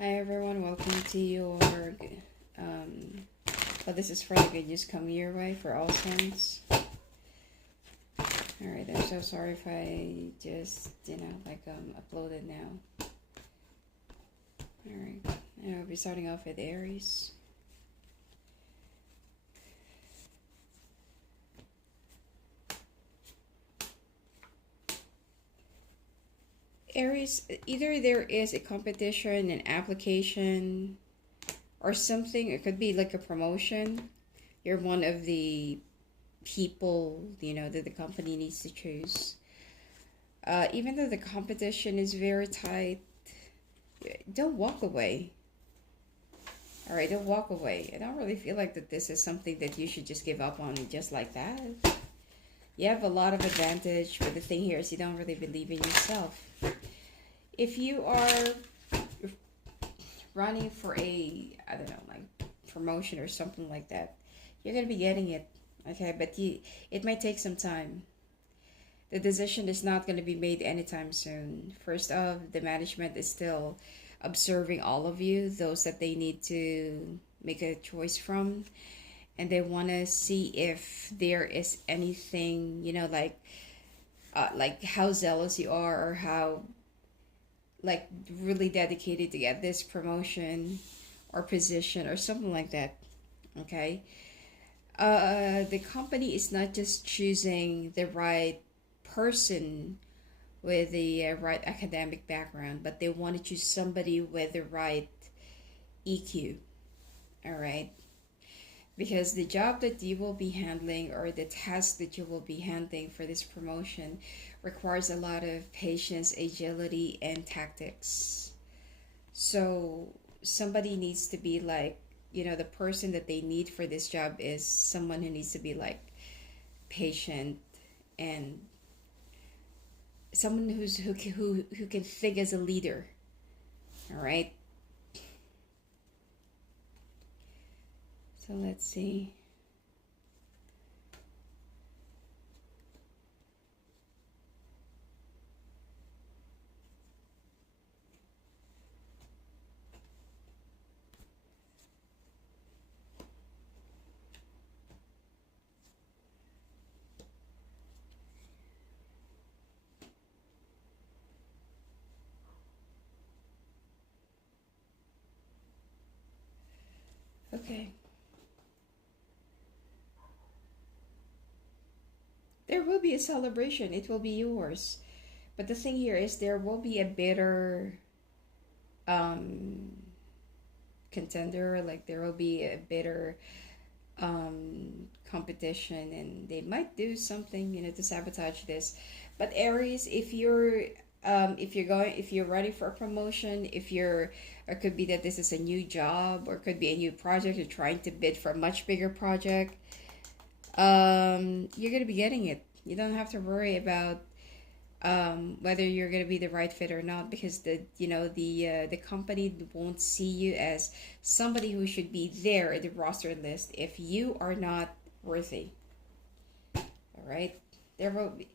Hi everyone, welcome to your this is for the good news coming your way for all signs. Alright, I'm so sorry if I just, uploaded now. Alright, and I'll be starting off with Aries. Aries, either there is a competition, an application, or something. It could be like a promotion. You're one of the people, that the company needs to choose. Even though the competition is very tight, don't walk away. All right, don't walk away. I don't really feel like that this is something that you should just give up on just like that. You have a lot of advantage, but the thing here is you don't really believe in yourself. If you are running for a, I don't know, like promotion or something like that, you're going to be getting it, okay? But it might take some time. The decision is not going to be made anytime soon. First off, the management is still observing all of you, those that they need to make a choice from, and they want to see if there is anything, like how zealous you are, or how like really dedicated to get this promotion or position or something like that. Okay. The company is not just choosing the right person with the right academic background, but they want to choose somebody with the right EQ. All right. Because the job that you will be handling, or the task that you will be handling for this promotion, requires a lot of patience, agility, and tactics. So somebody needs to be like, the person that they need for this job is someone who needs to be like patient, and someone who can think as a leader. All right. So let's see. Okay. There will be a celebration. It will be yours. But the thing here is there will be a bitter um contender, like there will be a bitter competition, and they might do something, to sabotage this. But Aries, if you're ready for a promotion, if you're, or it could be that this is a new job, or it could be a new project, you're trying to bid for a much bigger project, you're gonna be getting it. You don't have to worry about whether you're gonna be the right fit or not, because the company won't see you as somebody who should be there at the roster list if you are not worthy. All right, there will be.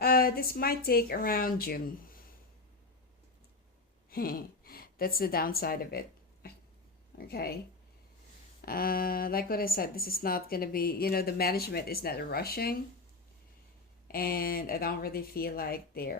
This might take around June. That's the downside of it. Okay. Like what I said, this is not gonna be. The management is not rushing, and I don't really feel like they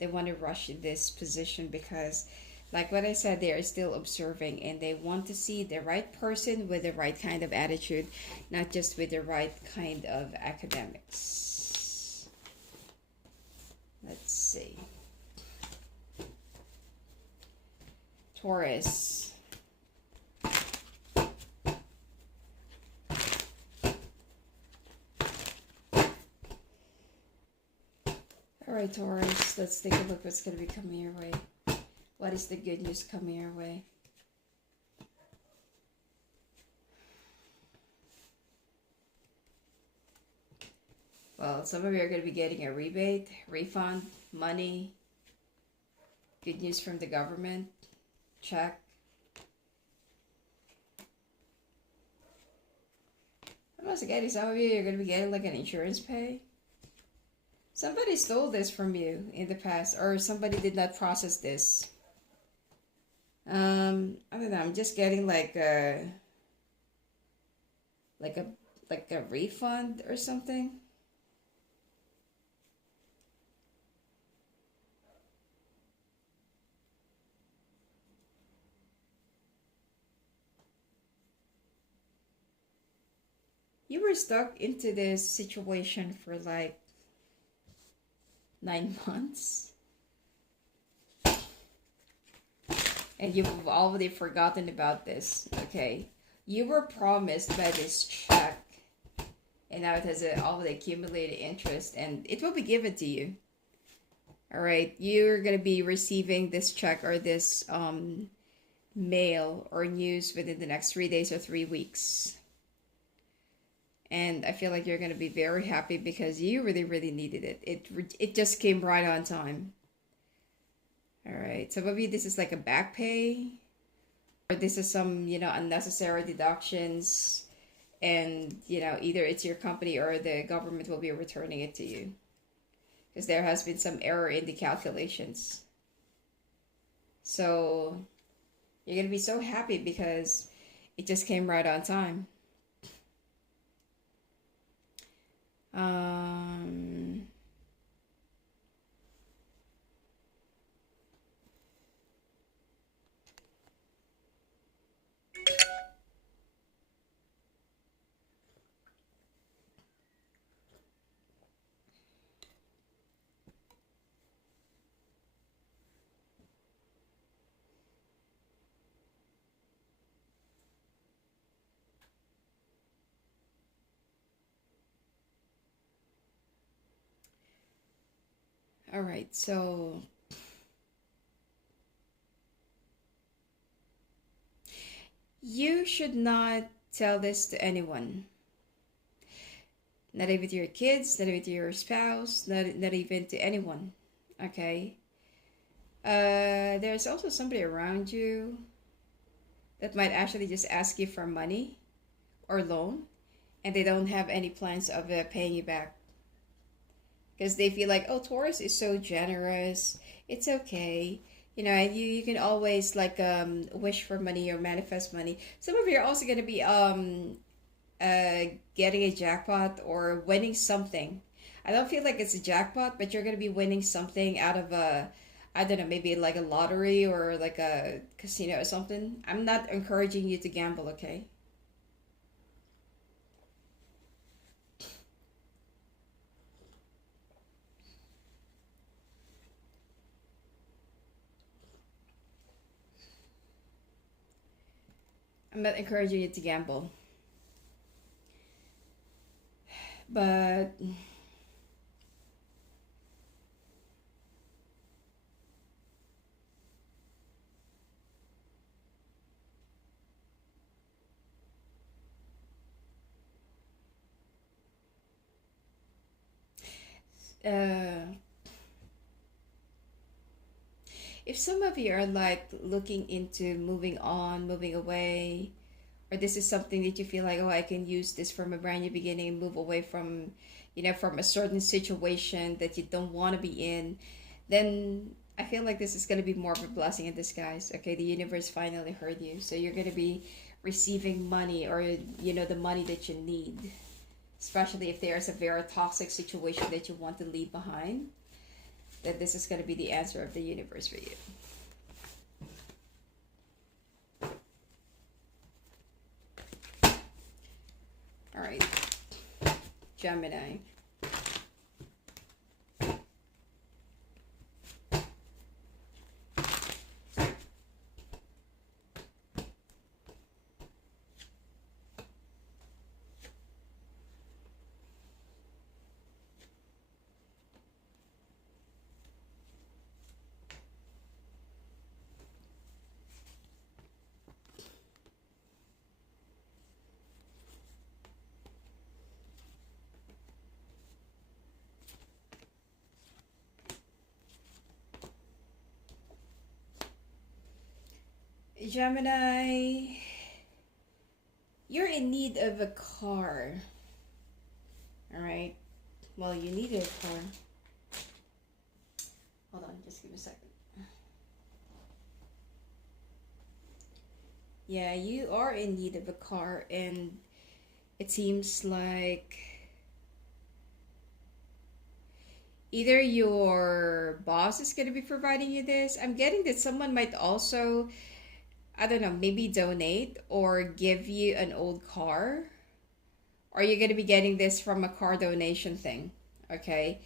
want to rush this position, because like what I said, they are still observing, and they want to see the right person with the right kind of attitude, not just with the right kind of academics. Let's see. Taurus. Alright, Taurus, let's take a look what's going to be coming your way. What is the good news coming your way? Well, some of you are going to be getting a rebate, refund, money, good news from the government, check. I'm also getting some of you, you're going to be getting like an insurance pay. Somebody stole this from you in the past, or somebody did not process this. I don't know. I'm just getting like a like a refund or something. You were stuck into this situation for like 9 months, and you've already forgotten about this. Okay, you were promised by this check, and now it has already accumulated interest, and it will be given to you. All right, you're gonna be receiving this check or this mail or news within the next 3 days or 3 weeks. And I feel like you're gonna be very happy because you really, really needed it. It just came right on time. All right, so maybe this is like a back pay, or this is some unnecessary deductions, and either it's your company or the government will be returning it to you because there has been some error in the calculations. So you're gonna be so happy because it just came right on time. Um, all right, so you should not tell this to anyone. Not even to your kids, not even to your spouse, not even to anyone. Okay? There's also somebody around you that might actually just ask you for money or loan, and they don't have any plans of paying you back because they feel like, oh, Taurus is so generous, it's okay. And you can always like wish for money or manifest money. Some of you are also going to be getting a jackpot or winning something. I don't feel like it's a jackpot, but you're going to be winning something out of a, I don't know, maybe like a lottery or like a casino or something. I'm not encouraging you to gamble, okay? I'm not encouraging you to gamble. But uh, if some of you are like looking into moving on, moving away, or this is something that you feel like, oh, I can use this from a brand new beginning and move away from, from a certain situation that you don't want to be in, then I feel like this is going to be more of a blessing in disguise. Okay, the universe finally heard you, so you're going to be receiving money, or the money that you need, especially if there's a very toxic situation that you want to leave behind. That this is going to be the answer of the universe for you. All right, Gemini. Gemini, you're in need of a car. All right. Well, you need a car. Hold on, just give me a second. Yeah, you are in need of a car, and it seems like either your boss is going to be providing you this. I'm getting that someone might also, I don't know, maybe donate or give you an old car, or you're going to be getting this from a car donation thing. Okay.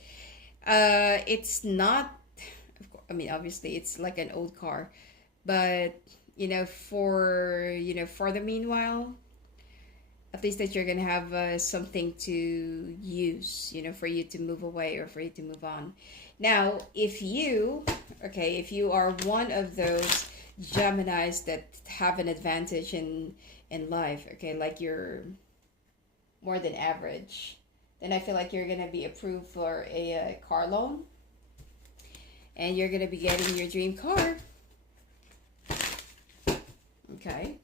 It's not, I mean, obviously, it's like an old car, but for the meanwhile, at least that you're gonna have something to use, for you to move away or for you to move on. Now, if you are one of those Geminis that have an advantage in life, okay, like you're more than average, then I feel like you're gonna be approved for a car loan, and you're gonna be getting your dream car. Okay.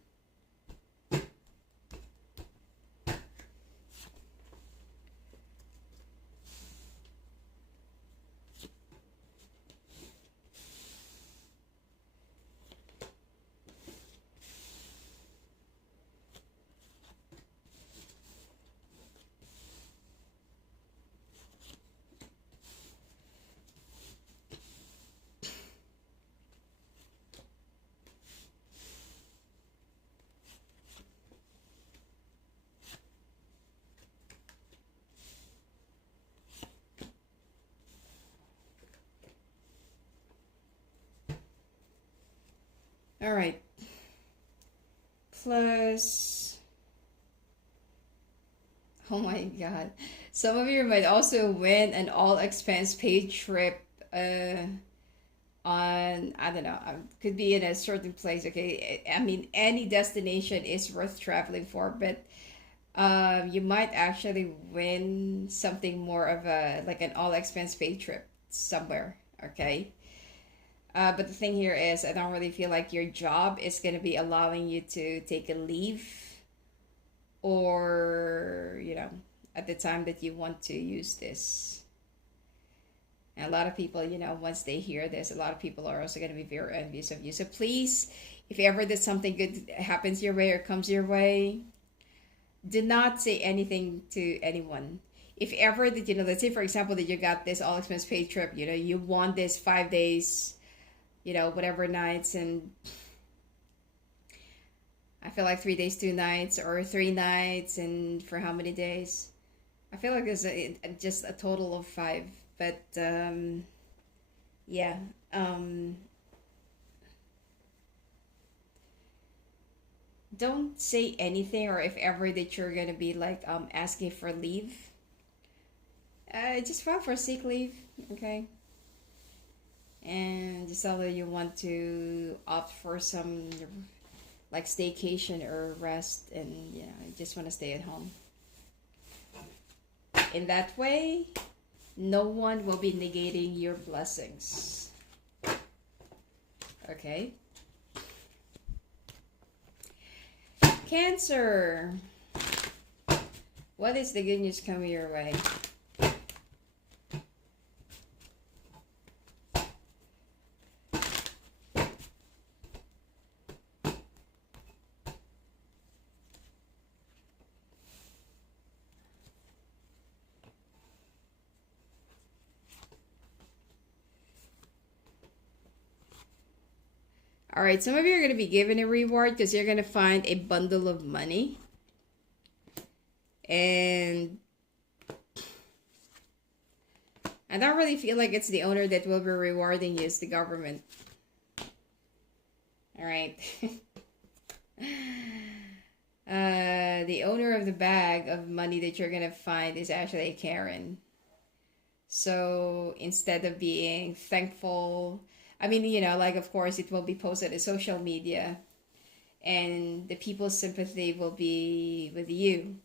All right. Plus, oh my God, some of you might also win an all expense paid trip. On, I don't know, could be in a certain place. Okay, I mean, any destination is worth traveling for, but you might actually win something more of a like an all expense paid trip somewhere. Okay. But the thing here is, I don't really feel like your job is going to be allowing you to take a leave, or, at the time that you want to use this. And a lot of people, once they hear this, a lot of people are also going to be very envious of you. So please, if ever that something good happens your way or comes your way, do not say anything to anyone. If ever that, let's say for example that you got this all expense paid trip, you want this 5 days, whatever nights, and I feel like 3 days, 2 nights, or 3 nights, and for how many days? I feel like there's just a total of 5. But yeah, don't say anything, or if ever that you're gonna be like asking for leave, just file for sick leave, okay? And just tell that you want to opt for some like staycation or rest, and you just want to stay at home. In that way, no one will be negating your blessings. Okay? Cancer. What is the good news coming your way? All right, some of you are going to be given a reward because you're going to find a bundle of money. And I don't really feel like it's the owner that will be rewarding you, it's the government. All right. The owner of the bag of money that you're going to find is actually a Karen. So instead of being thankful, I mean, like, of course, it will be posted in social media, and the people's sympathy will be with you.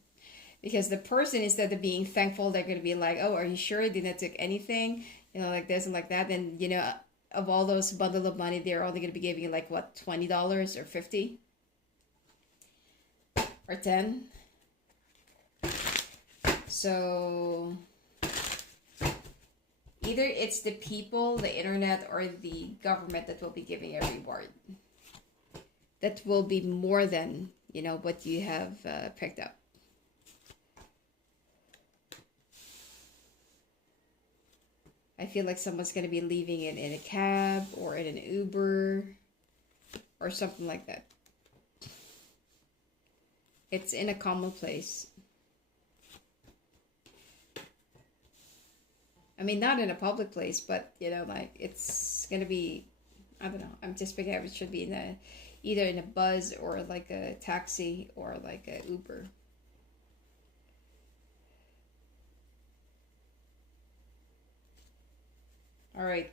Because the person, instead of being thankful, they're going to be like, oh, are you sure you didn't take anything? Like this and like that. And, of all those bundle of money, they're only going to be giving you, like, what, $20 or 50 or 10. So either it's the people, the internet, or the government that will be giving a reward. that will be more than, what you have picked up. I feel like someone's going to be leaving it in a cab or in an Uber or something like that. It's in a common place. I mean, not in a public place, but, like, it's going to be, I don't know. I'm just picking up it should be either in a bus or like a taxi or like a Uber. All right.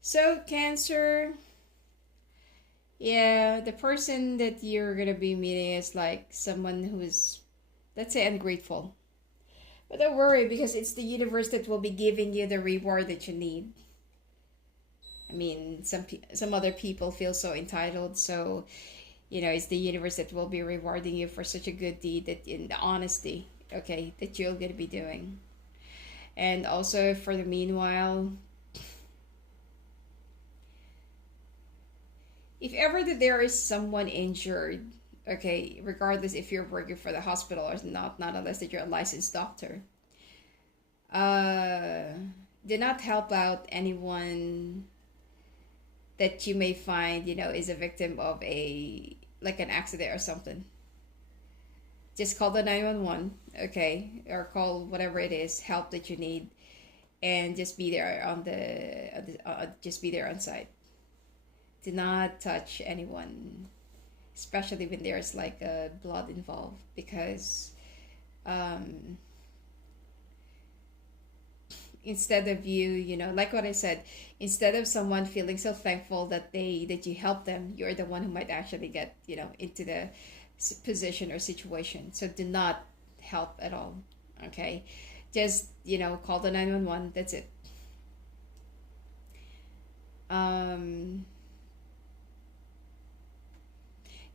So, Cancer, yeah, the person that you're gonna be meeting is like someone who's, let's say, ungrateful. But don't worry, because it's the universe that will be giving you the reward that you need. I mean, some other people feel so entitled, so it's the universe that will be rewarding you for such a good deed, that in the honesty, okay, that you're gonna be doing. And also for the meanwhile, if ever that there is someone injured, okay, regardless if you're working for the hospital or not unless that you're a licensed doctor, uh, do not help out anyone that you may find, is a victim of like an accident or something. Just call the 911, okay, or call whatever it is, help that you need, and just be there just be there on site. Do not touch anyone, especially when there's like blood involved, because um, instead of you, like what I said, instead of someone feeling so thankful that you helped them, you're the one who might actually get, into the position or situation. So do not help at all, okay? Just, call the 911. That's it.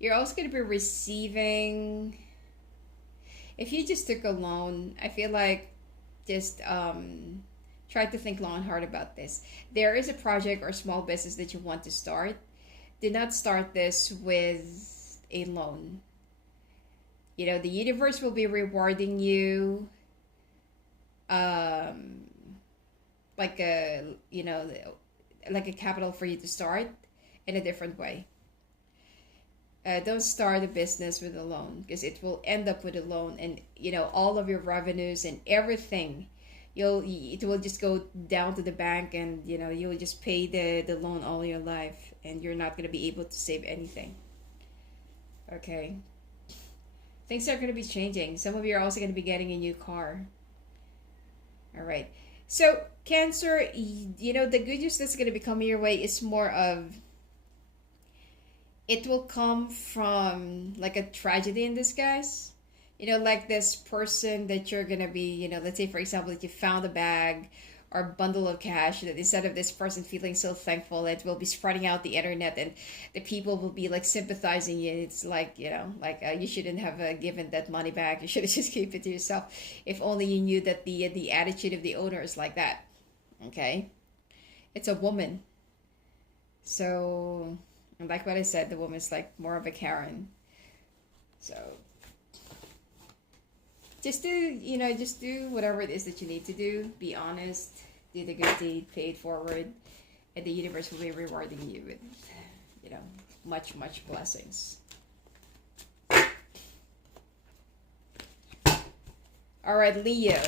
You're also going to be receiving, if you just took a loan, I feel like just try to think long and hard about this. There is a project or small business that you want to start. Do not start this with a loan. The universe will be rewarding you like like a capital for you to start in a different way. Don't start a business with a loan, because it will end up with a loan, and all of your revenues and everything, it will just go down to the bank, and you'll just pay the loan all your life, and you're not going to be able to save anything. Okay, things are going to be changing. Some of you are also going to be getting a new car. All right, so Cancer, the good news that's going to be coming your way is more of, it will come from like a tragedy in disguise. Like this person that you're gonna be, let's say for example that you found a bag or bundle of cash, that instead of this person feeling so thankful, it will be spreading out the internet, and the people will be like sympathizing you. It's like, you shouldn't have given that money back. You should have just keep it to yourself. If only you knew that the attitude of the owner is like that. Okay, it's a woman, so, and like what I said, the woman's like more of a Karen. So just do whatever it is that you need to do. Be honest, do the good deed, pay it forward, and the universe will be rewarding you with, much, much blessings. All right, Leo.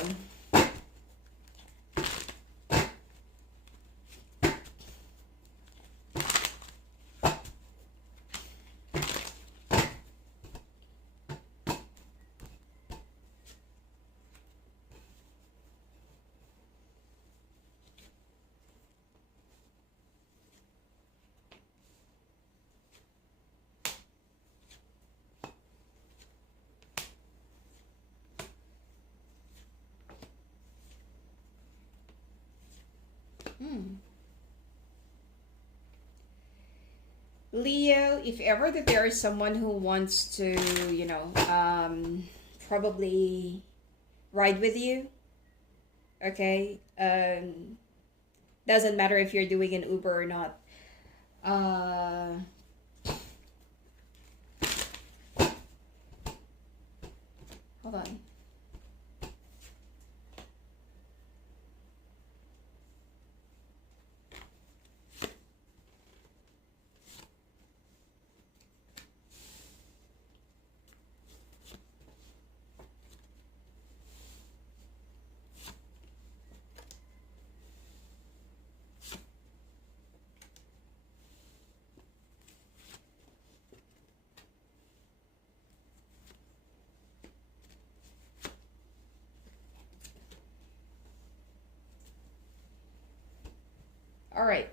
Leo, if ever that there is someone who wants to, probably ride with you, okay, Doesn't matter if you're doing an Uber or not. Uh, Hold on. All right.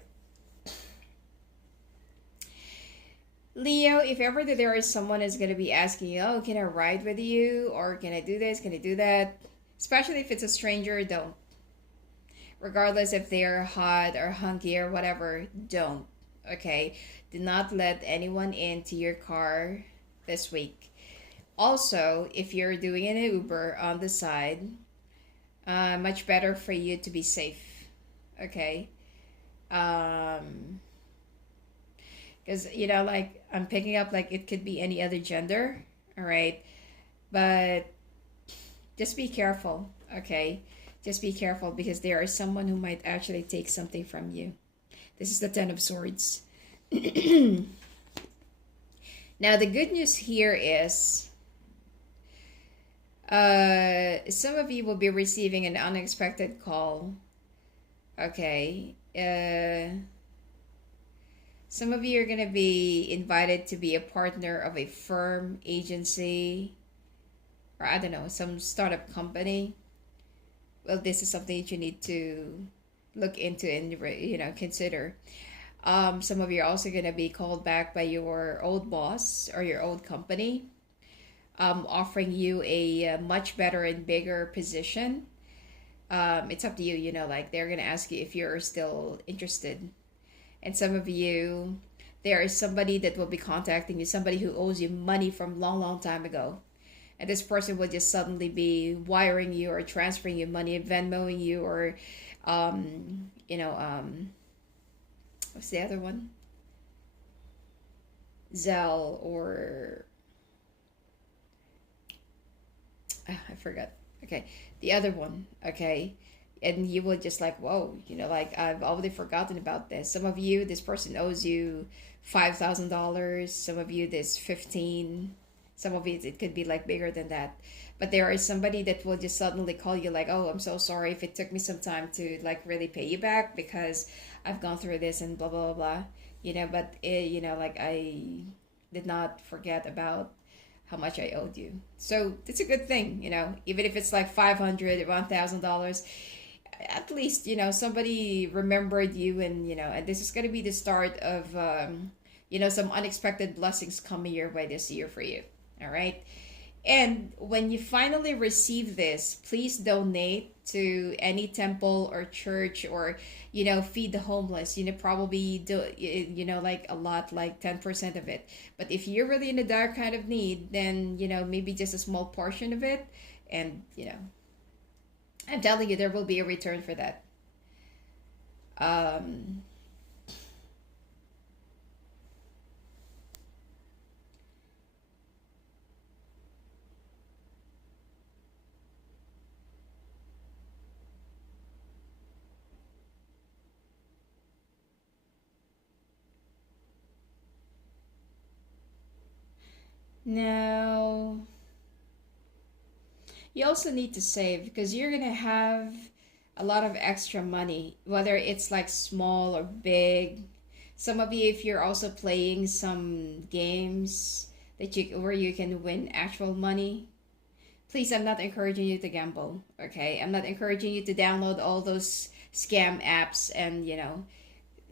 Leo, if ever that there is someone is going to be asking you, oh, can I ride with you? Or can I do this? Can I do that? Especially if it's a stranger, don't. Regardless if they're hot or hunky or whatever, don't. Okay? Do not let anyone into your car this week. Also, if you're doing an Uber on the side, much better for you to be safe. Okay? Um, because like I'm picking up like it could be any other gender, all right, but just be careful, okay, just be careful because there is someone who might actually take something from you. This is the 10 of Swords. Now the good news here is some of you will be receiving an unexpected call, okay. Some of you are going to be invited to be a partner of a firm, agency, or I don't know, some startup company. Well, this is something that you need to look into and consider. Some of you are also going to be called back by your old boss or your old company, offering you a much better and bigger position. It's up to you, like they're going to ask you if you're still interested. And some of you, there is somebody that will be contacting you, somebody who owes you money from long, long time ago. And this person will just suddenly be wiring you or transferring you money, Venmoing you, or, what's the other one? Zelle or, I forgot. Okay, the other one, okay? And you will just like, whoa, like I've already forgotten about this. Some of you, this person owes you $5,000. Some of you, this 15. Some of it could be like bigger than that. But there is somebody that will just suddenly call you like, oh, I'm so sorry if it took me some time to like really pay you back because I've gone through this and blah blah blah blah. But like I did not forget about how much I owed you. So it's a good thing, even if it's like $500 or $1,000, at least somebody remembered you, and this is going to be the start of some unexpected blessings coming your way this year for you. All right. And when you finally receive this, please donate to any temple or church, or feed the homeless. Probably do like a lot, like 10% of it. But if you're really in a dire kind of need, then maybe just a small portion of it. And I'm telling you, there will be a return for that. Um, Now, you also need to save because you're gonna have a lot of extra money, whether it's like small or big. Some of you, if you're also playing some games that you where you can win actual money, please, I'm not encouraging you to gamble. Okay, I'm not encouraging you to download all those scam apps, and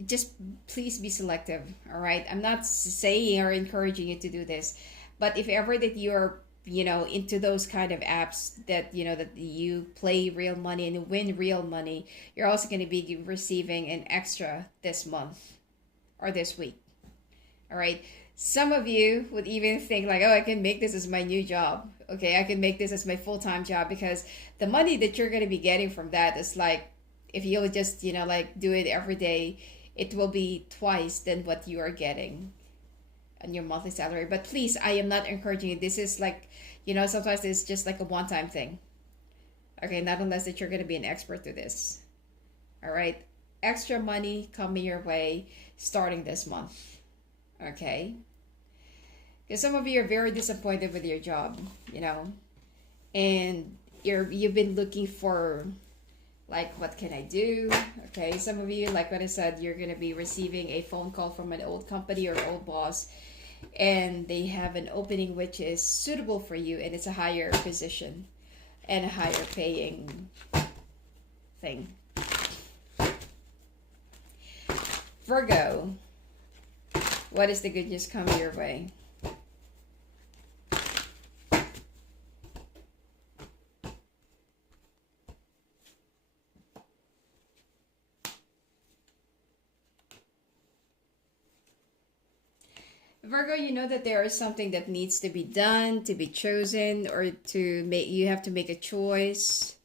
just please be selective. All right, I'm not saying or encouraging you to do this, but if ever that you're into those kind of apps that that you play real money and win real money, you're also going to be receiving an extra this month or this week. All right, some of you would even think like, oh, I can make this as my new job. Okay, I can make this as my full-time job, because the money that you're going to be getting from that is like, If you'll just, like do it every day, it will be twice than what you are getting on your monthly salary. But please, I am not encouraging you. This is like, sometimes it's just like a one-time thing. Okay, not unless that you're going to be an expert to this. All right, extra money coming your way starting this month. Okay, because some of you are very disappointed with your job, and you've been looking for, like, what can I do? Okay, some of you, like what I said, you're going to be receiving a phone call from an old company or old boss, and they have an opening which is suitable for you, and it's a higher position and a higher paying thing. Virgo, what is the good news coming your way? Virgo, you know that there is something that needs to be done, to be chosen, or you have to make a choice.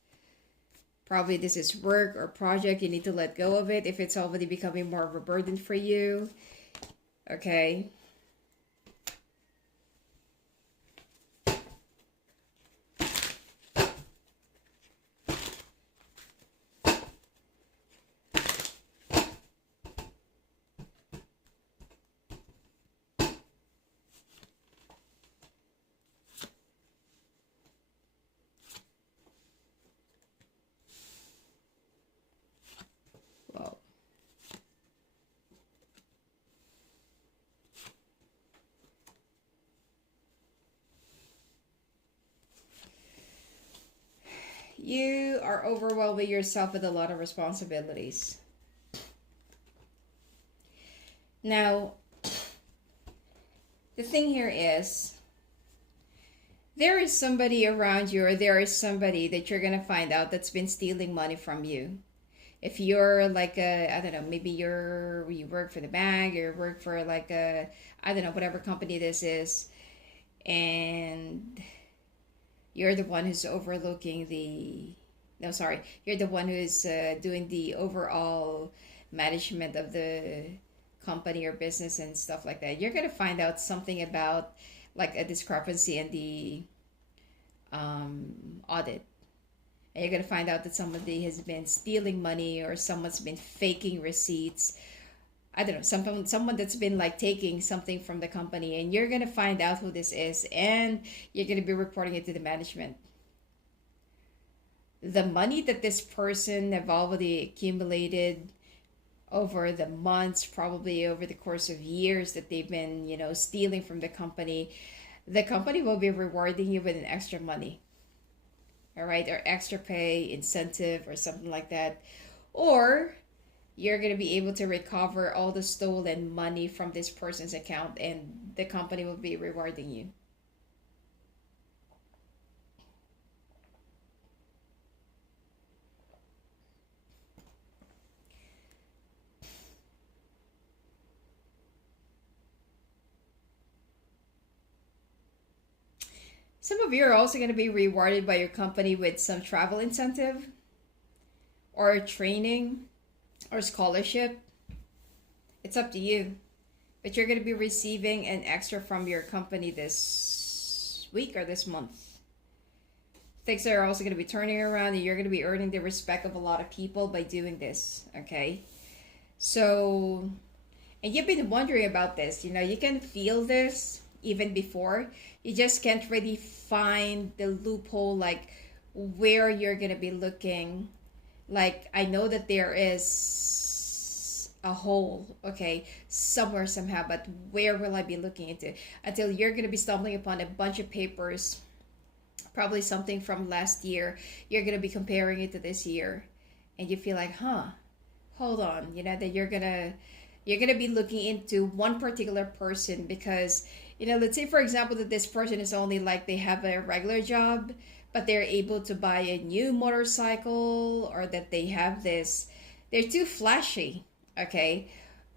Probably this is work or project. You need to let go of it if it's already becoming more of a burden for you. Okay. Well, you are overwhelming yourself with a lot of responsibilities. Now, the thing here is, there is somebody around you, or there is somebody that you're going to find out that's been stealing money from you. If you're like I don't know, maybe you work for the bank, or work for like I don't know, whatever company this is, and you're the one who's overlooking no, sorry, you're the one who's doing the overall management of the company or business and stuff like that. You're gonna find out something about like a discrepancy in the audit, and you're gonna find out that somebody has been stealing money, or someone's been faking receipts. I don't know, someone that's been like taking something from the company, and you're gonna find out who this is, and you're gonna be reporting it to the management. The money that this person have already accumulated over the months, probably over the course of years that they've been, stealing from the company will be rewarding you with an extra money. All right, or extra pay, incentive, or something like that. Or you're going to be able to recover all the stolen money from this person's account, and the company will be rewarding you. Some of you are also going to be rewarded by your company with some travel incentive, or training, or scholarship. It's up to you. But you're going to be receiving an extra from your company this week or this month. Things are also going to be turning around, and you're going to be earning the respect of a lot of people by doing this. Okay? So, and you've been wondering about this. You can feel this even before. You just can't really find the loophole, like where you're going to be looking. Like, I know that there is a hole, okay, somewhere, somehow, but where will I be looking into? Until you're going to be stumbling upon a bunch of papers, probably something from last year. You're going to be comparing it to this year, and you feel like, hold on, that you're going to be looking into one particular person, because let's say, for example, that this person is only like, they have a regular job, but they're able to buy a new motorcycle, or that they have they're too flashy, okay?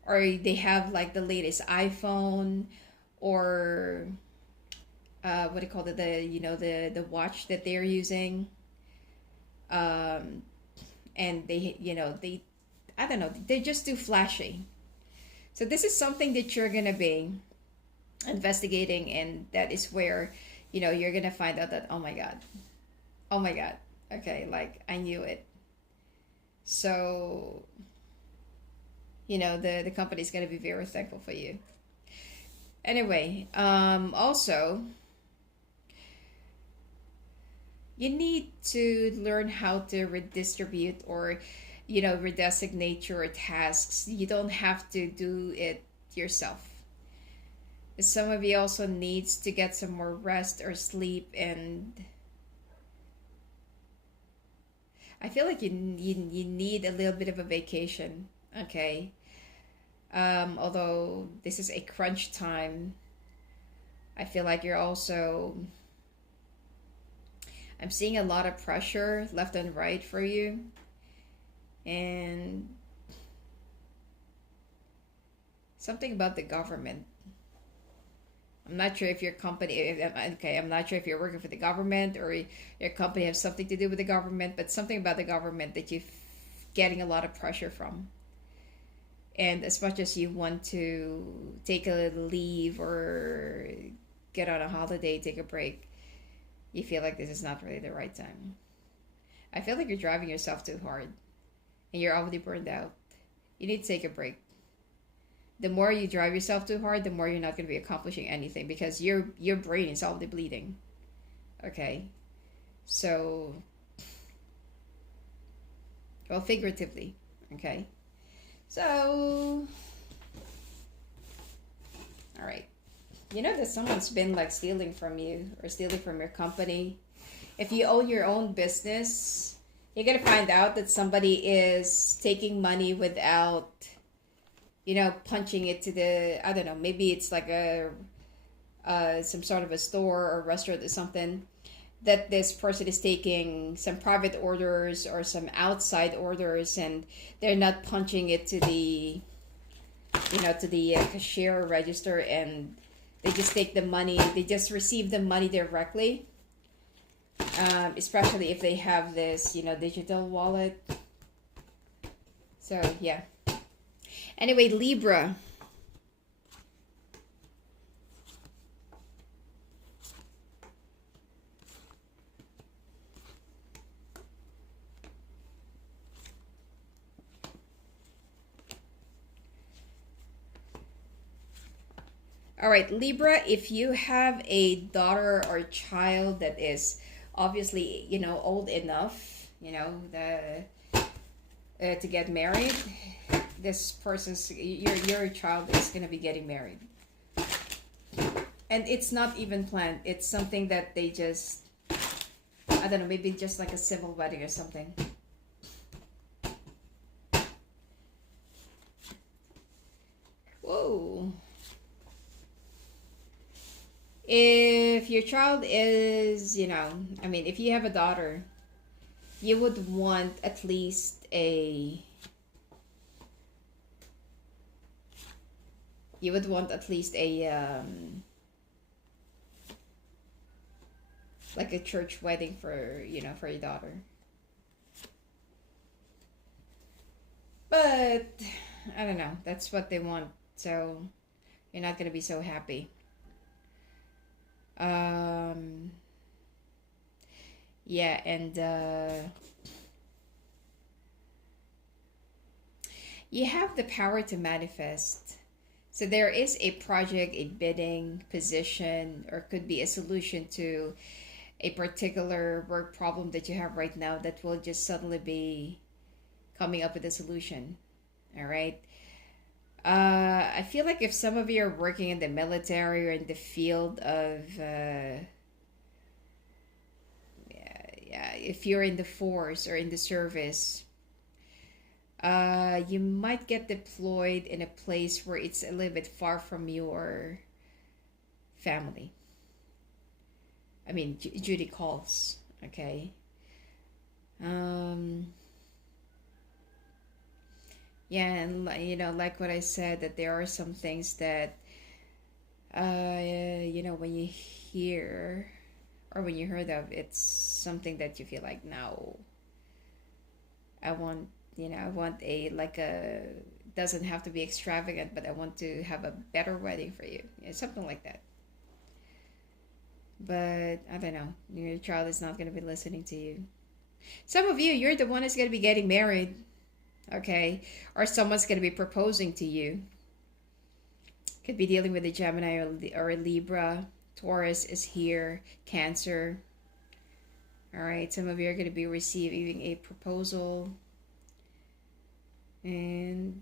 Or they have like the latest iPhone, or what do you call it, the watch that they're using. and they I don't know, they're just too flashy. So this is something that you're gonna be investigating, and that is where you're gonna find out that, oh my god, oh my god, okay, like I knew it. So the company is gonna be very thankful for you. Anyway, also you need to learn how to redistribute, or redesignate your tasks. You don't have to do it yourself. Some of you also needs to get some more rest or sleep, and I feel like you need a little bit of a vacation. Okay. Although this is a crunch time, I feel like you're also, I'm seeing a lot of pressure left and right for you. And something about the government. I'm not sure if your company, okay, I'm not sure if you're working for the government, or your company has something to do with the government, but something about the government that you're getting a lot of pressure from. And as much as you want to take a leave or get on a holiday, take a break, you feel like this is not really the right time. I feel like you're driving yourself too hard, and you're already burned out. You need to take a break. The more you drive yourself too hard, the more you're not going to be accomplishing anything, because your brain is already bleeding. Okay? So, well, figuratively. Okay? So, all right. You know that someone's been like stealing from you, or stealing from your company. If you own your own business, you're going to find out that somebody is taking money without punching it to the, I don't know, maybe it's like a some sort of a store or restaurant or something, that this person is taking some private orders or some outside orders, and they're not punching it to the cashier register, and they just take the money, they just receive the money directly, especially if they have this digital wallet. So yeah. Anyway, Libra. All right, Libra, if you have a daughter or child that is obviously, old enough, to get married, this person's, your child is going to be getting married. And it's not even planned. It's something that they just, I don't know, maybe just like a civil wedding or something. Whoa. If your child is, if you have a daughter, you would want at least a, like a church wedding for your daughter. But I don't know, that's what they want, so you're not going to be so happy. Yeah, and you have the power to manifest. So there is a project, a bidding position, or could be a solution to a particular work problem that you have right now, that will just suddenly be coming up with a solution. All right. I feel like if some of you are working in the military or in the field of, if you're in the force or in the service, you might get deployed in a place where it's a little bit far from your family. I mean, duty calls, okay? Yeah, and like what I said, that there are some things that, when you hear, or when you heard of, it's something that you feel like, no, I want, I want a, like a, doesn't have to be extravagant, but I want to have a better wedding for you. Yeah, something like that. But I don't know. Your child is not going to be listening to you. Some of you, you're the one that's going to be getting married, okay? Or someone's going to be proposing to you. Could be dealing with a Gemini or a Libra. Taurus is here. Cancer. All right. Some of you are going to be receiving a proposal. And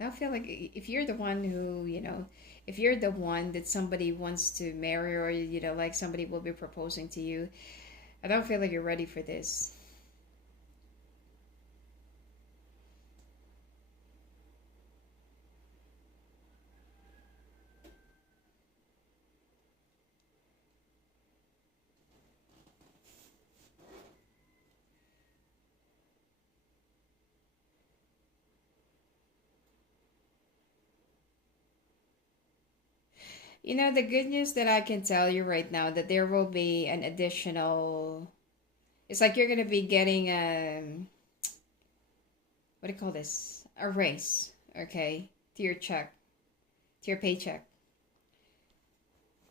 I feel like if you're the one who, if you're the one that somebody wants to marry, or, like somebody will be proposing to you, I don't feel like you're ready for this. The good news that I can tell you right now, that there will be an additional, it's like you're going to be getting what do you call this? A raise, okay, to your check, to your paycheck.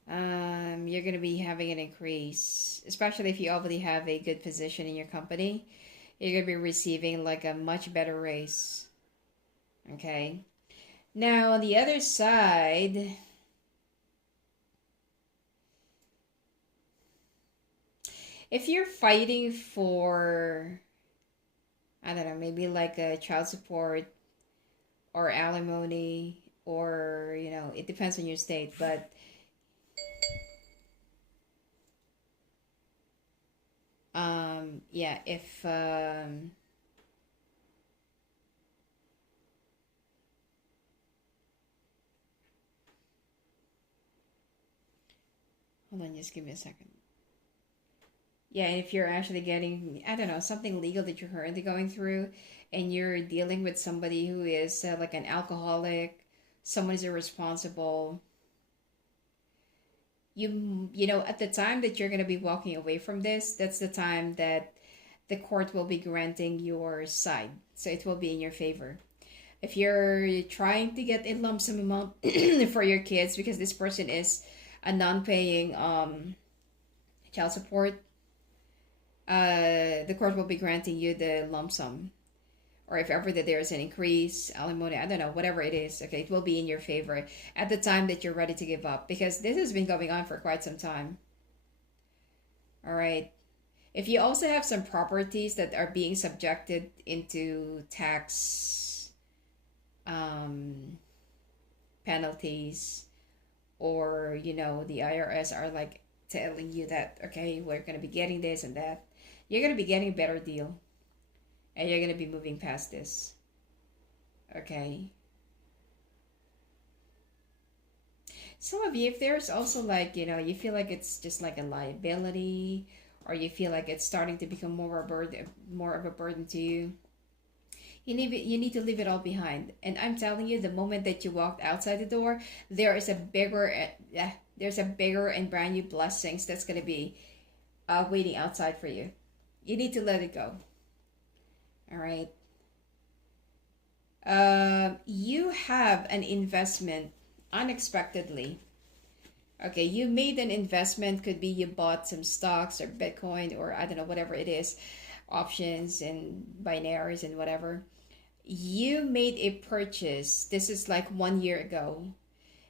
You're going to be having an increase, especially if you already have a good position in your company. You're going to be receiving like a much better raise, okay? Now, on the other side, if you're fighting for, I don't know, maybe like a child support or alimony, or, it depends on your state, but yeah, if hold on, just give me a second. Yeah, if you're actually getting, I don't know, something legal that you're currently going through, and you're dealing with somebody who is like an alcoholic, someone is irresponsible, at the time that you're going to be walking away from this, that's the time that the court will be granting your side. So it will be in your favor. If you're trying to get a lump sum amount for your kids because this person is a non-paying child support, the court will be granting you the lump sum. Or if ever that there's an increase, alimony, I don't know, whatever it is, okay, it will be in your favor at the time that you're ready to give up, because this has been going on for quite some time. All right. If you also have some properties that are being subjected into tax penalties, or, the IRS are like telling you that, okay, we're going to be getting this and that, you're going to be getting a better deal. And you're going to be moving past this. Okay. Some of you, if there's also like, you feel like it's just like a liability, or you feel like it's starting to become more of a burden to you, you need to leave it all behind. And I'm telling you, the moment that you walked outside the door, there's a bigger and brand new blessings that's going to be waiting outside for you. You need to let it go. All right. You have an investment unexpectedly. Okay, you made an investment. Could be you bought some stocks or Bitcoin, or I don't know, whatever it is, options and binaries and whatever. You made a purchase. This is like 1 year ago,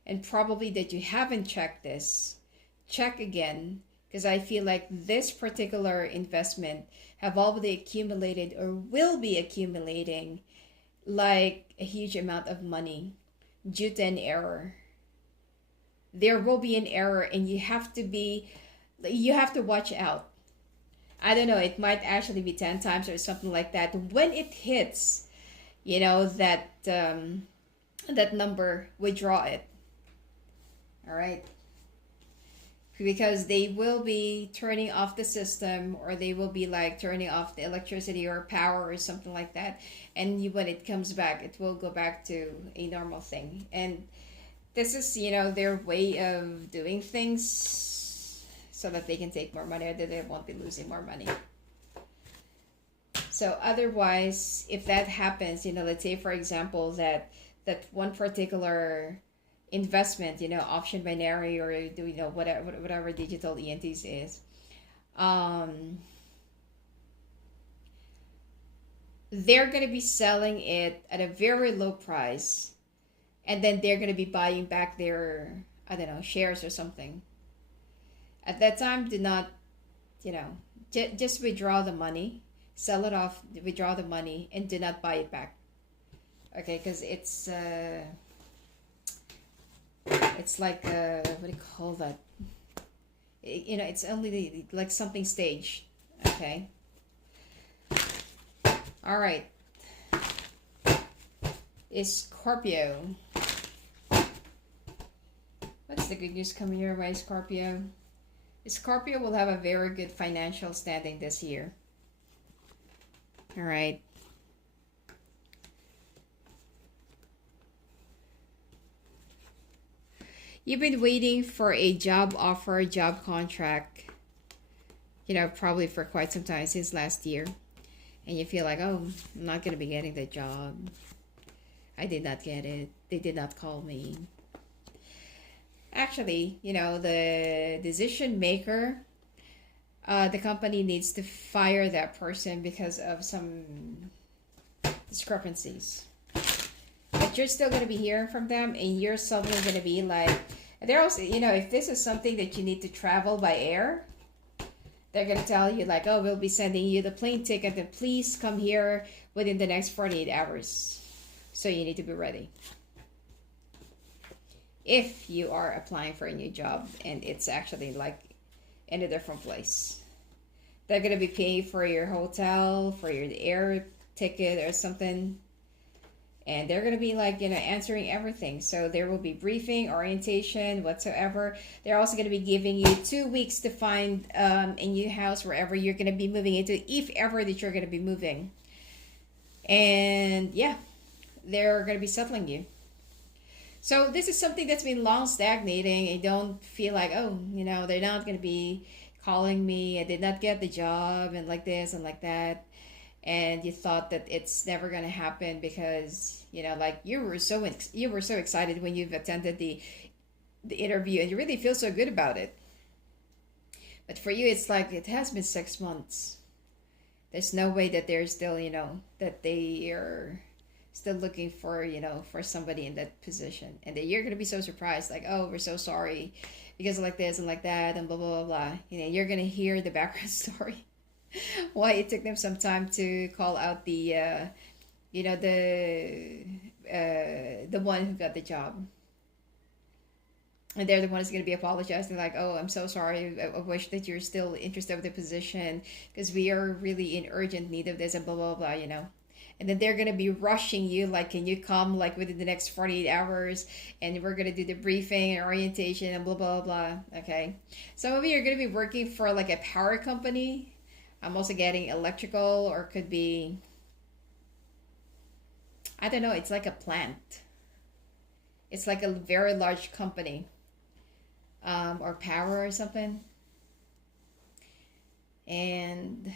and probably that you haven't checked this. Check again, because I feel like this particular investment have already accumulated or will be accumulating like a huge amount of money due to an error. There will be an error, and you have to watch out. I don't know, it might actually be 10 times or something like that. When it hits, that number, withdraw it. All right. Because they will be turning off the system, or they will be like turning off the electricity or power or something like that, and when it comes back, it will go back to a normal thing. And this is their way of doing things so that they can take more money, or that they won't be losing more money. So otherwise, if that happens, let's say for example that one particular investment, option binary or do whatever digital ENTs is, um, they're gonna be selling it at a very low price, and then they're gonna be buying back their, I don't know, shares or something. At that time, do not, you know, just withdraw the money, sell it off, withdraw the money, and do not buy it back. Okay, because it's like what do you call that? It's only like something staged. Okay. All right. Is Scorpio. What's the good news coming your way, Scorpio? Scorpio will have a very good financial standing this year. All right. You've been waiting for a job offer, job contract, probably for quite some time since last year. And you feel like, oh, I'm not going to be getting the job. I did not get it. They did not call me. Actually, the decision maker, the company needs to fire that person because of some discrepancies. But you're still going to be hearing from them, and you're suddenly going to be like, they're also, if this is something that you need to travel by air, they're going to tell you like, oh, we'll be sending you the plane ticket, and please come here within the next 48 hours. So you need to be ready. If you are applying for a new job and it's actually like in a different place, they're going to be paying for your hotel, for your air ticket or something. And they're going to be like, answering everything. So there will be briefing, orientation, whatsoever. They're also going to be giving you 2 weeks to find a new house wherever you're going to be moving into, if ever that you're going to be moving. And yeah, they're going to be settling you. So this is something that's been long stagnating. I don't feel like, oh, they're not going to be calling me. I did not get the job and like this and like that. And you thought that it's never going to happen because, like you were so excited when you've attended the interview and you really feel so good about it. But for you, it's like it has been 6 months. There's no way that they're still, that they are still looking for, for somebody in that position. And that you're going to be so surprised, like, oh, we're so sorry because like this and like that and blah, blah, blah, blah. You're going to hear the background story. Why it took them some time to call out the one who got the job. And they're the one who's going to be apologizing like, oh, I'm so sorry. I wish that you're still interested in the position because we are really in urgent need of this and blah, blah, blah, And then they're going to be rushing you, like, can you come, like, within the next 48 hours, and we're going to do the briefing and orientation and blah, blah, blah, okay? Some of you are going to be working for, like, a power company. I'm also getting electrical, or could be, I don't know, it's like a plant. It's like a very large company, or power or something. And...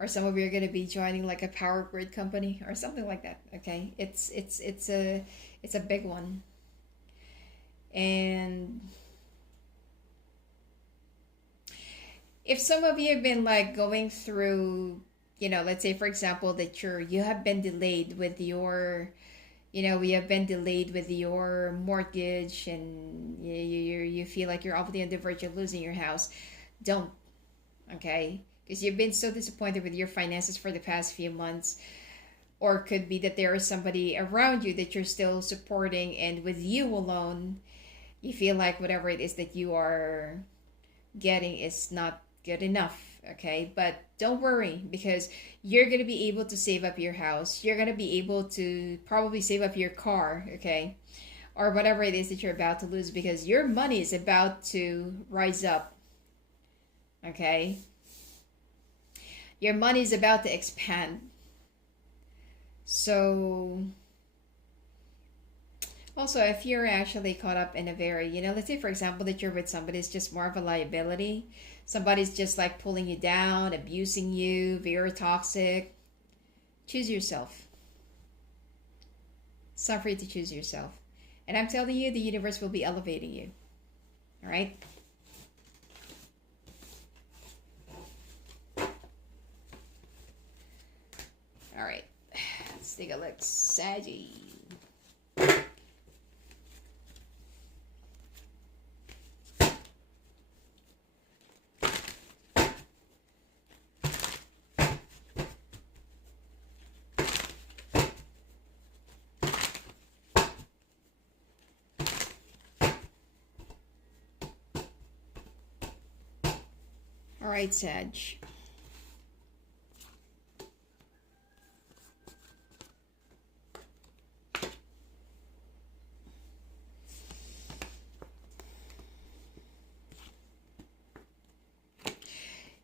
or some of you are going to be joining like a power grid company or something like that. Okay, it's a big one. And if some of you have been like going through, let's say for example that you have been delayed with your, we have been delayed with your mortgage, and you feel like you're obviously on the verge of losing your house, don't. Okay. Because you've been so disappointed with your finances for the past few months. Or it could be that there is somebody around you that you're still supporting, and with you alone, you feel like whatever it is that you are getting is not good enough. Okay, but don't worry, because you're going to be able to save up your house. You're going to be able to probably save up your car, okay? Or whatever it is that you're about to lose, because your money is about to rise up. Okay? Your money is about to expand. So, also, if you're actually caught up in a very, let's say for example that you're with somebody, it's just more of a liability. somebody's just like pulling you down, abusing you, very toxic. Choose yourself. It's not free to choose yourself. And I'm telling you, the universe will be elevating you. All right? All right. Let's take a look. Saggy. All right, Sag.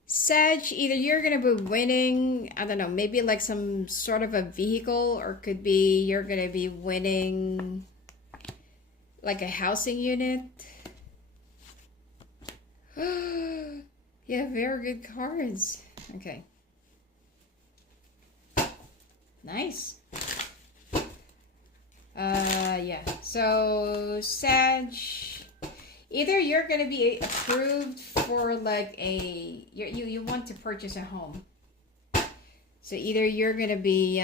Sag, either you're going to be winning, I don't know, maybe like some sort of a vehicle, or could be you're going to be winning like a housing unit. Yeah, very good cards. Okay. Nice. Yeah. So, Sag, either you're going to be approved for like you want to purchase a home. So either you're going to be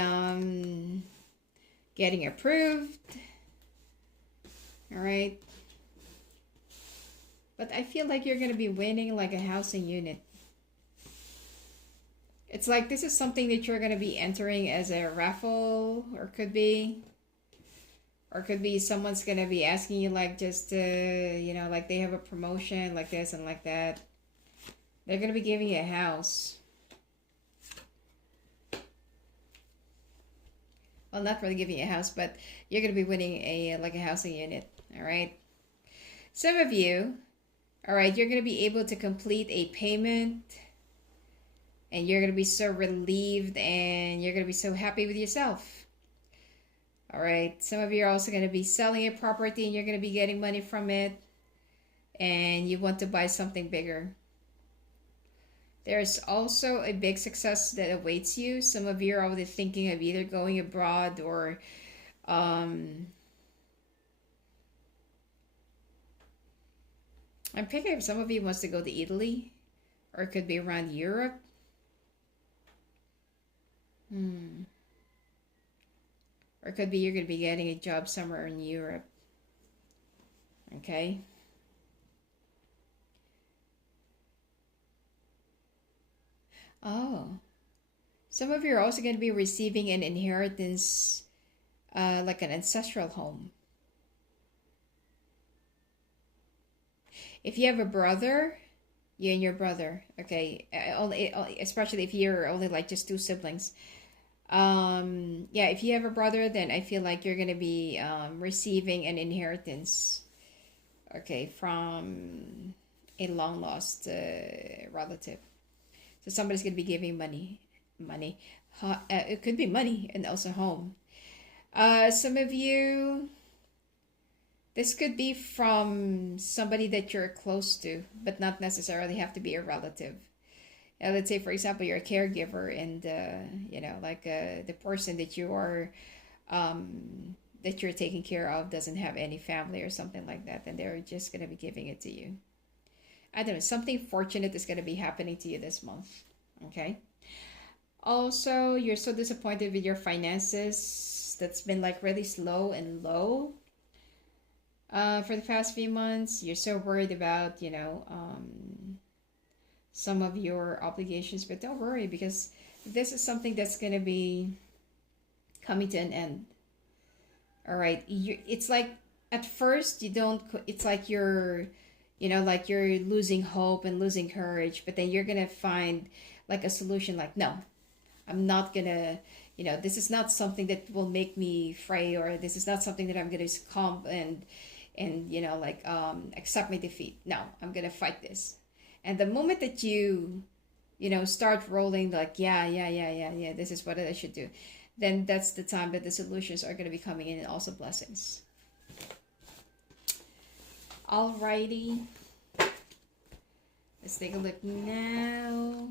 getting approved. All right. But I feel like you're going to be winning like a housing unit. It's like this is something that you're going to be entering as a raffle, or could be someone's going to be asking you like just you know, like they have a promotion like this and like that. They're going to be giving you a house. Well, not really giving you a house, but you're going to be winning a like a housing unit. All right. Some of you, all right, you're going to be able to complete a payment, and you're going to be so relieved, and you're going to be so happy with yourself. All right. Some of you are also going to be selling a property, and you're going to be getting money from it, and you want to buy something bigger. There's also a big success that awaits you. Some of you are already thinking of either going abroad or I'm picking up some of you wants to go to Italy, or it could be around Europe. Or it could be you're going to be getting a job somewhere in Europe. Okay. Oh. Some of you are also going to be receiving an inheritance, like an ancestral home. If you have a brother, you and your brother, okay, especially if you're only like just two siblings. Yeah, if you have a brother, then I feel like you're gonna be receiving an inheritance, okay, from a long lost relative. So somebody's gonna be giving money. It could be money and also home. Some of you, this could be from somebody that you're close to, but not necessarily have to be a relative. Let's say, for example, you're a caregiver, and you know, like the person that you are that you're taking care of doesn't have any family or something like that, and they're just gonna be giving it to you. I don't know, something fortunate is gonna be happening to you this month. Okay. Also, you're so disappointed with your finances. That's been like really slow and low. For the past few months, you're so worried about, you know, some of your obligations, but don't worry, because this is something that's going to be coming to an end. All right. It's like at first you don't, it's like you're, you know, like you're losing hope and losing courage, but then you're going to find like a solution, like, no, I'm not going to, you know, this is not something that will make me fray, or this is not something that I'm going to succumb and you know, like accept my defeat. No, I'm gonna fight this. And the moment that you know, start rolling like, yeah, this is what I should do, then that's the time that the solutions are gonna be coming in, and also blessings. Alrighty, Let's take a look now.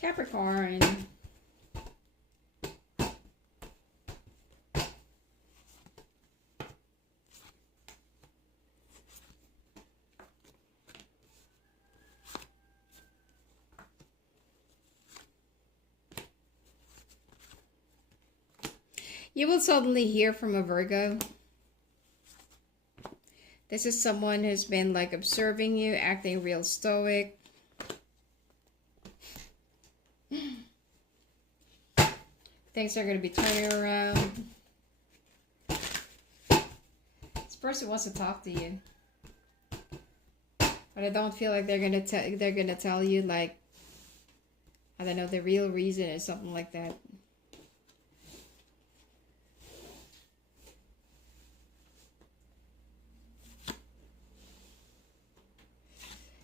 Capricorn. You will suddenly hear from a Virgo. This is someone who's been like observing you, acting real stoic. Things are going to be turning around. This person wants to talk to you, but I don't feel like they're gonna tell you, like, I don't know, the real reason or something like that.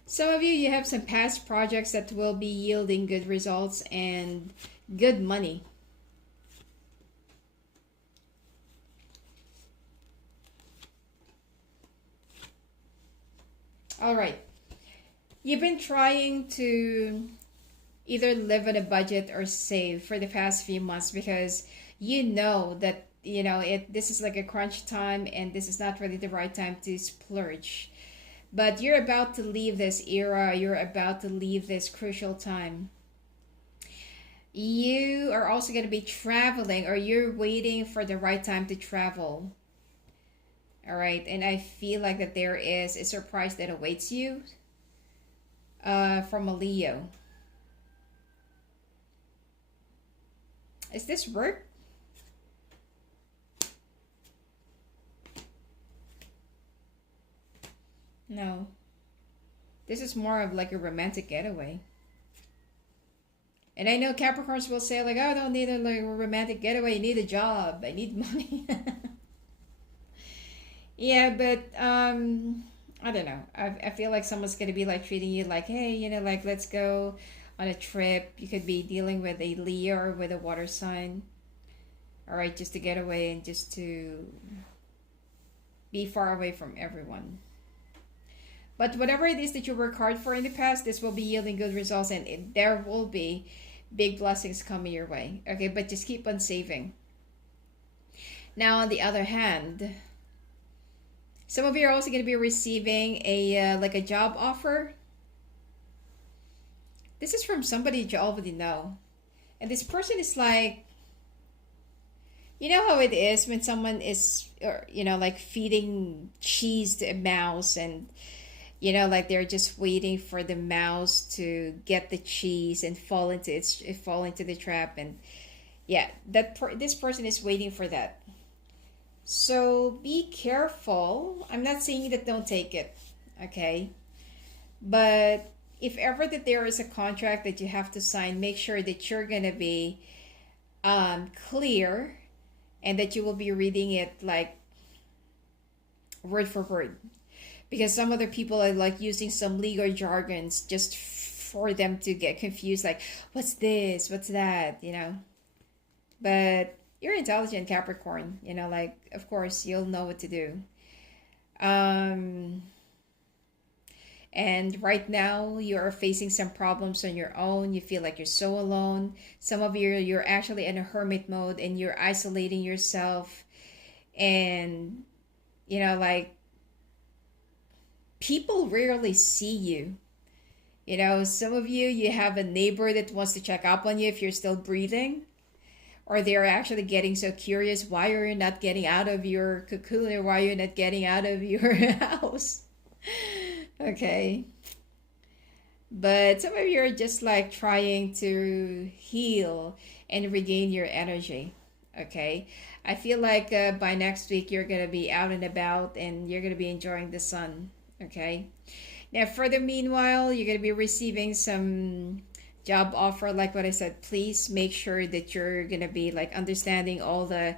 Some of you, you have some past projects that will be yielding good results and good money. All right. You've been trying to either live on a budget or save for the past few months because you know that, you know, this is like a crunch time and this is not really the right time to splurge. But you're about to leave this era, you're about to leave this crucial time. You are also going to be traveling, or you're waiting for the right time to travel. All right, and I feel like that there is a surprise that awaits you from a Leo. Is this work? No. This is more of like a romantic getaway. And I know Capricorns will say like, oh, I don't need a like a romantic getaway. I need a job. I need money. Yeah, but I don't know. I feel like someone's gonna be like treating you like, hey, you know, like let's go on a trip. You could be dealing with a Leo or with a water sign. All right, just to get away and just to be far away from everyone. But whatever it is that you work hard for in the past, this will be yielding good results, and there will be big blessings coming your way. Okay, but just keep on saving. Now, on the other hand, some of you are also going to be receiving a like a job offer. This is from somebody you already know, and this person is like, you know how it is when someone is, or you know, like feeding cheese to a mouse, and you know, like they're just waiting for the mouse to get the cheese and fall into the trap, and yeah, this person is waiting for that. So be careful. I'm not saying that don't take it, okay? But if ever that there is a contract that you have to sign, make sure that you're gonna be clear, and that you will be reading it like word for word, because some other people are like using some legal jargons just for them to get confused, like what's this, what's that, you know. But you're intelligent, Capricorn, you know, like of course you'll know what to do. And right now you are facing some problems on your own. You feel like you're so alone. Some of you, you're actually in a hermit mode and you're isolating yourself, and you know, like people rarely see you. You know, some of you, you have a neighbor that wants to check up on you if you're still breathing, or they're actually getting so curious why are you not getting out of your cocoon, or why you're not getting out of your house. Okay. But some of you are just like trying to heal and regain your energy. Okay. I feel like by next week you're going to be out and about and you're going to be enjoying the sun. Okay. Now, further, meanwhile, you're going to be receiving some job offer. Like what I said, please make sure that you're going to be like understanding all the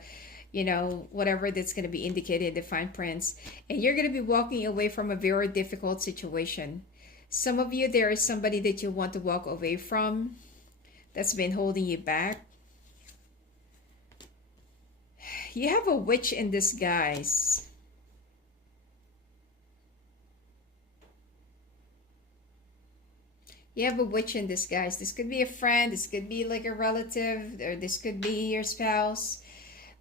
whatever that's going to be indicated in the fine prints. And you're going to be walking away from a very difficult situation. Some of you, there is somebody that you want to walk away from that's been holding you back. You have a witch in disguise. You have a witch in disguise. This could be a friend, this could be like a relative, or this could be your spouse.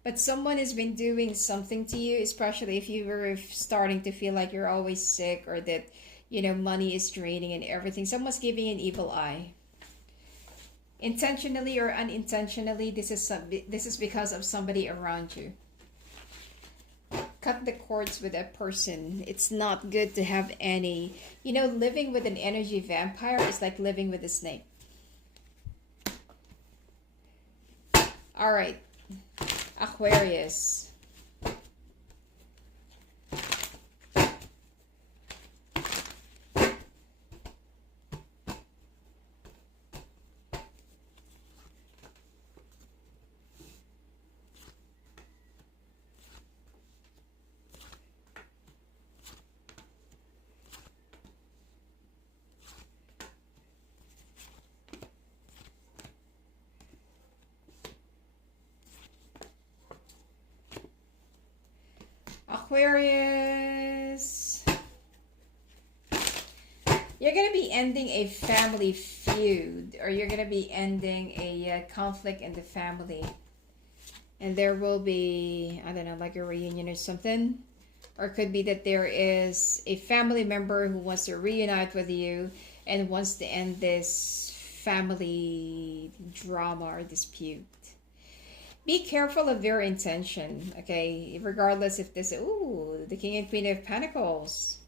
But someone has been doing something to you, especially if you were starting to feel like you're always sick, or that, money is draining and everything. Someone's giving an evil eye. Intentionally or unintentionally, this is because of somebody around you. Cut the cords with that person. It's not good to have any. Living with an energy vampire is like living with a snake. All right, Aquarius. Aquarius, you're going to be ending a family feud, or you're going to be ending a conflict in the family. And there will be, I don't know, like a reunion or something. Or it could be that there is a family member who wants to reunite with you and wants to end this family drama or dispute. Be careful of your intention, okay? Regardless if this, the King and Queen of Pentacles.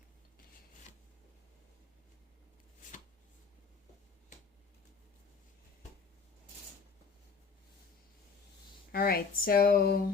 All right, so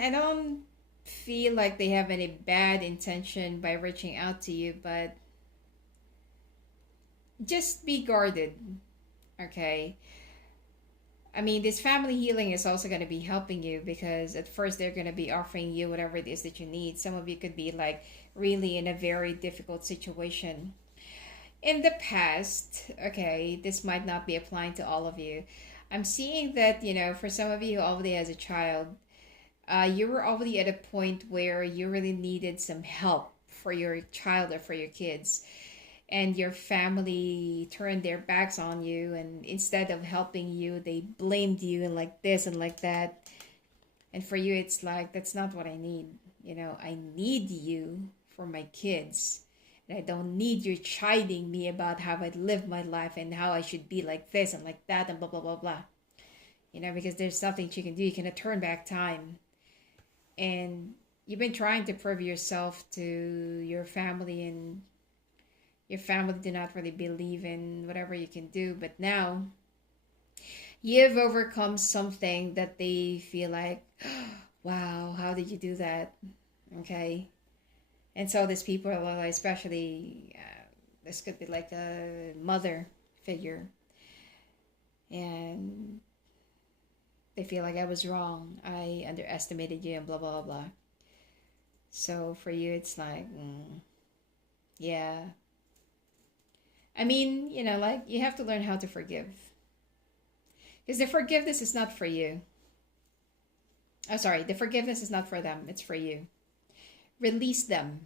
I don't feel like they have any bad intention by reaching out to you, but just be guarded, okay? This family healing is also going to be helping you, because at first they're going to be offering you whatever it is that you need. Some of you could be like really in a very difficult situation in the past, okay? This might not be applying to all of you. I'm seeing that, for some of you who already has a child, you were already at a point where you really needed some help for your child or for your kids, and your family turned their backs on you, and instead of helping you, they blamed you and like this and like that. And for you, it's like, that's not what I need. I need you for my kids, and I don't need you chiding me about how I live my life and how I should be like this and like that and blah blah blah blah. Because there's nothing you can do. You cannot turn back time. And you've been trying to prove yourself to your family, and your family do not really believe in whatever you can do. But now you've overcome something that they feel like, wow, how did you do that? Okay. And so these people are like, especially, this could be like a mother figure, and they feel like, I was wrong, I underestimated you, and blah blah blah. So for you, it's like, yeah. Like, you have to learn how to forgive, because the forgiveness is not for you. Oh, sorry, the forgiveness is not for them, it's for you. Release them.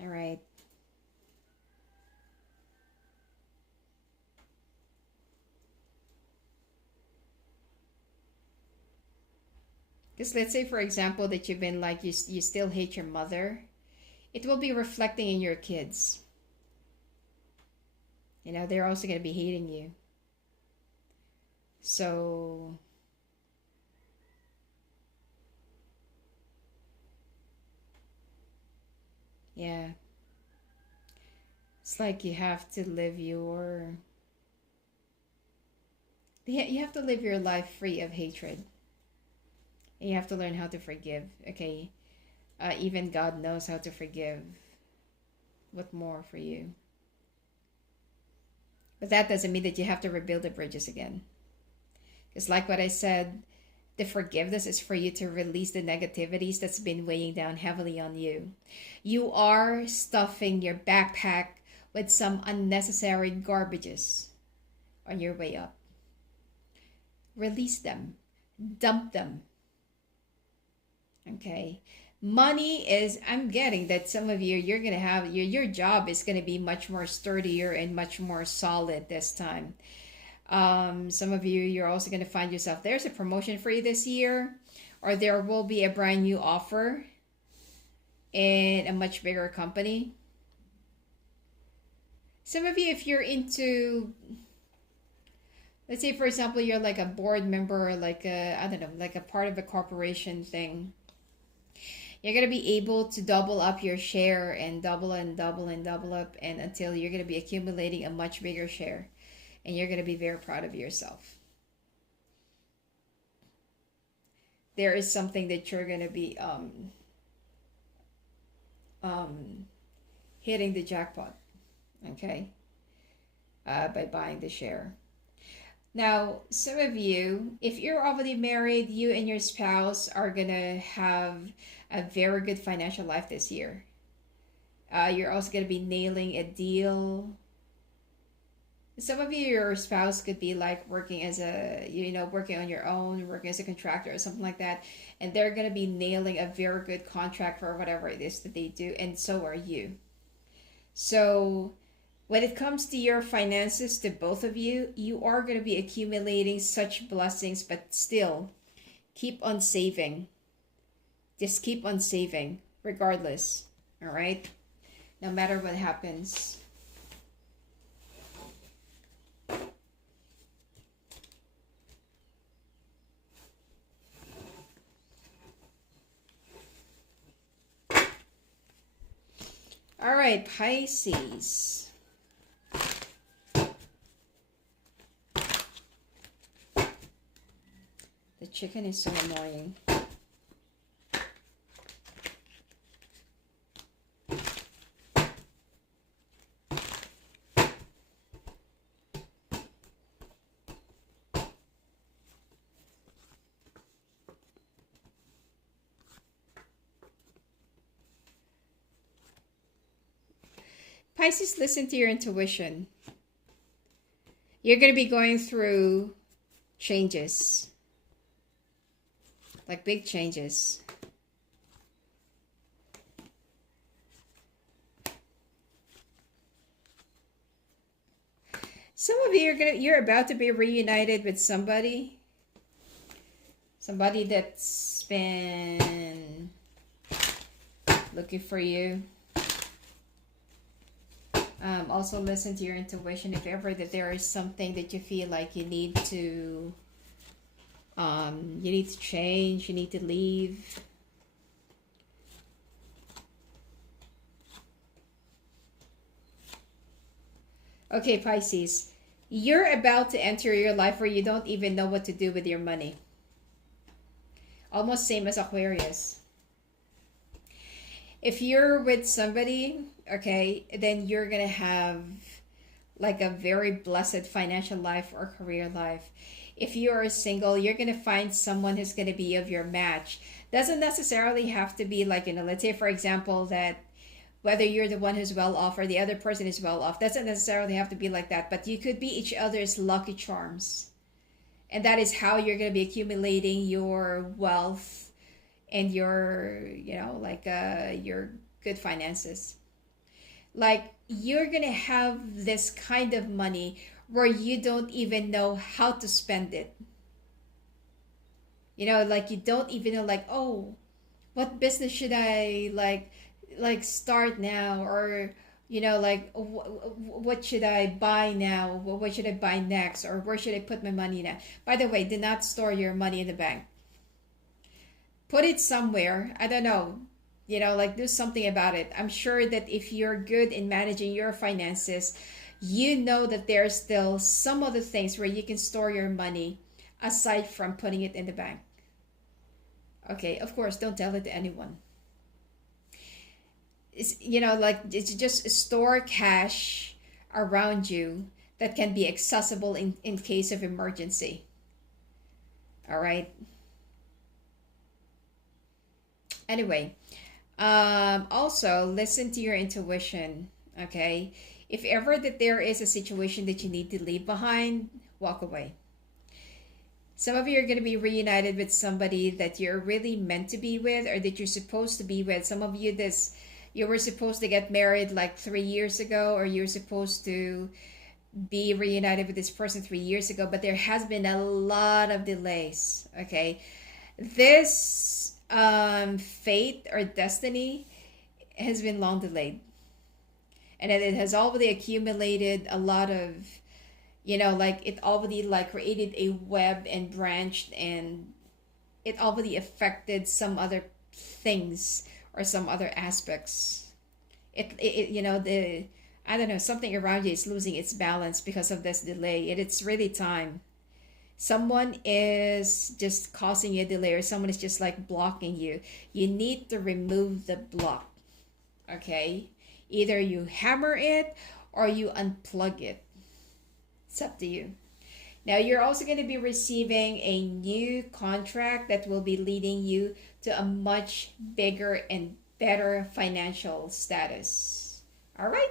All right. Because let's say, for example, that you've been like, you still hate your mother. It will be reflecting in your kids. they're also going to be hating you. So, yeah, it's like you have to live you have to live your life free of hatred. And you have to learn how to forgive. Okay, even God knows how to forgive. What more for you? But that doesn't mean that you have to rebuild the bridges again. It's like what I said, the forgiveness is for you to release the negativities that's been weighing down heavily on you. You are stuffing your backpack with some unnecessary garbages on your way up. Release them, dump them. Okay. Money is, I'm getting that some of you, you're going to have, your job is going to be much more sturdier and much more solid this time. Some of you, you're also going to find yourself, there's a promotion for you this year, or there will be a brand new offer in a much bigger company. Some of you, if you're into, let's say, for example, you're like a board member, or like a, I don't know, like a part of a corporation thing. You're going to be able to double up your share and double and double and double up, and until you're going to be accumulating a much bigger share. And you're going to be very proud of yourself. There is something that you're going to be hitting the jackpot, okay, by buying the share. Now, some of you, if you're already married, you and your spouse are going to have a very good financial life this year. You're also going to be nailing a deal. Some of you, your spouse could be like working as working on your own, working as a contractor or something like that. And they're going to be nailing a very good contract for whatever it is that they do. And so are you. So when it comes to your finances, to both of you, you are going to be accumulating such blessings, but still keep on saving. Just keep on saving regardless. All right? No matter what happens. All right, Pisces. The chicken is so annoying. Pisces, listen to your intuition. You're going to be going through changes. Like big changes. Some of you you're about to be reunited with somebody. Somebody that's been looking for you. Also listen to your intuition if ever that there is something that you feel like you need to change, you need to leave. Okay, Pisces, you're about to enter your life where you don't even know what to do with your money. Almost same as Aquarius. If you're with somebody, okay, then you're going to have like a very blessed financial life or career life. If you are single, you're going to find someone who's going to be of your match. Doesn't necessarily have to be like, let's say, for example, that whether you're the one who's well off or the other person is well off, doesn't necessarily have to be like that. But you could be each other's lucky charms. And that is how you're going to be accumulating your wealth and your, your good finances. Like, you're going to have this kind of money where you don't even know how to spend it. Like you don't even know, like, oh, what business should I like start now, You know, like what should I buy now? What should I buy next? Or where should I put my money now? By the way, do not store your money in the bank. Put it somewhere. I don't know. You know, like do something about it. I'm sure that if you're good in managing your finances, you know that there's still some other things where you can store your money aside from putting it in the bank. Okay, of course, don't tell it to anyone. It's, you know, like it's just store cash around you that can be accessible in case of emergency. All right. Anyway, also listen to your intuition. Okay. If ever that there is a situation that you need to leave behind, walk away. Some of you are going to be reunited with somebody that you're really meant to be with or that you're supposed to be with. Some of you, this you were supposed to get married like 3 years ago, or you're supposed to be reunited with this person 3 years ago, but there has been a lot of delays. Okay, this fate or destiny has been long delayed, and it has already accumulated a lot of, you know, like it already like created a web and branched, and it already affected some other things or some other aspects. It you know, the I don't know, something around you is losing its balance because of this delay, and it's really time. Someone is just causing you a delay, or someone is just like blocking you. You need to remove the block. Okay, either you hammer it or you unplug it. It's up to you. Now, you're also going to be receiving a new contract that will be leading you to a much bigger and better financial status. All right?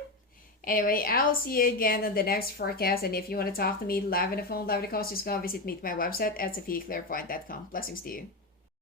Anyway, I'll see you again on the next forecast. And if you want to talk to me live on the phone, live on the call, just go visit me at my website at sophiaclairvoyant.com. Blessings to you.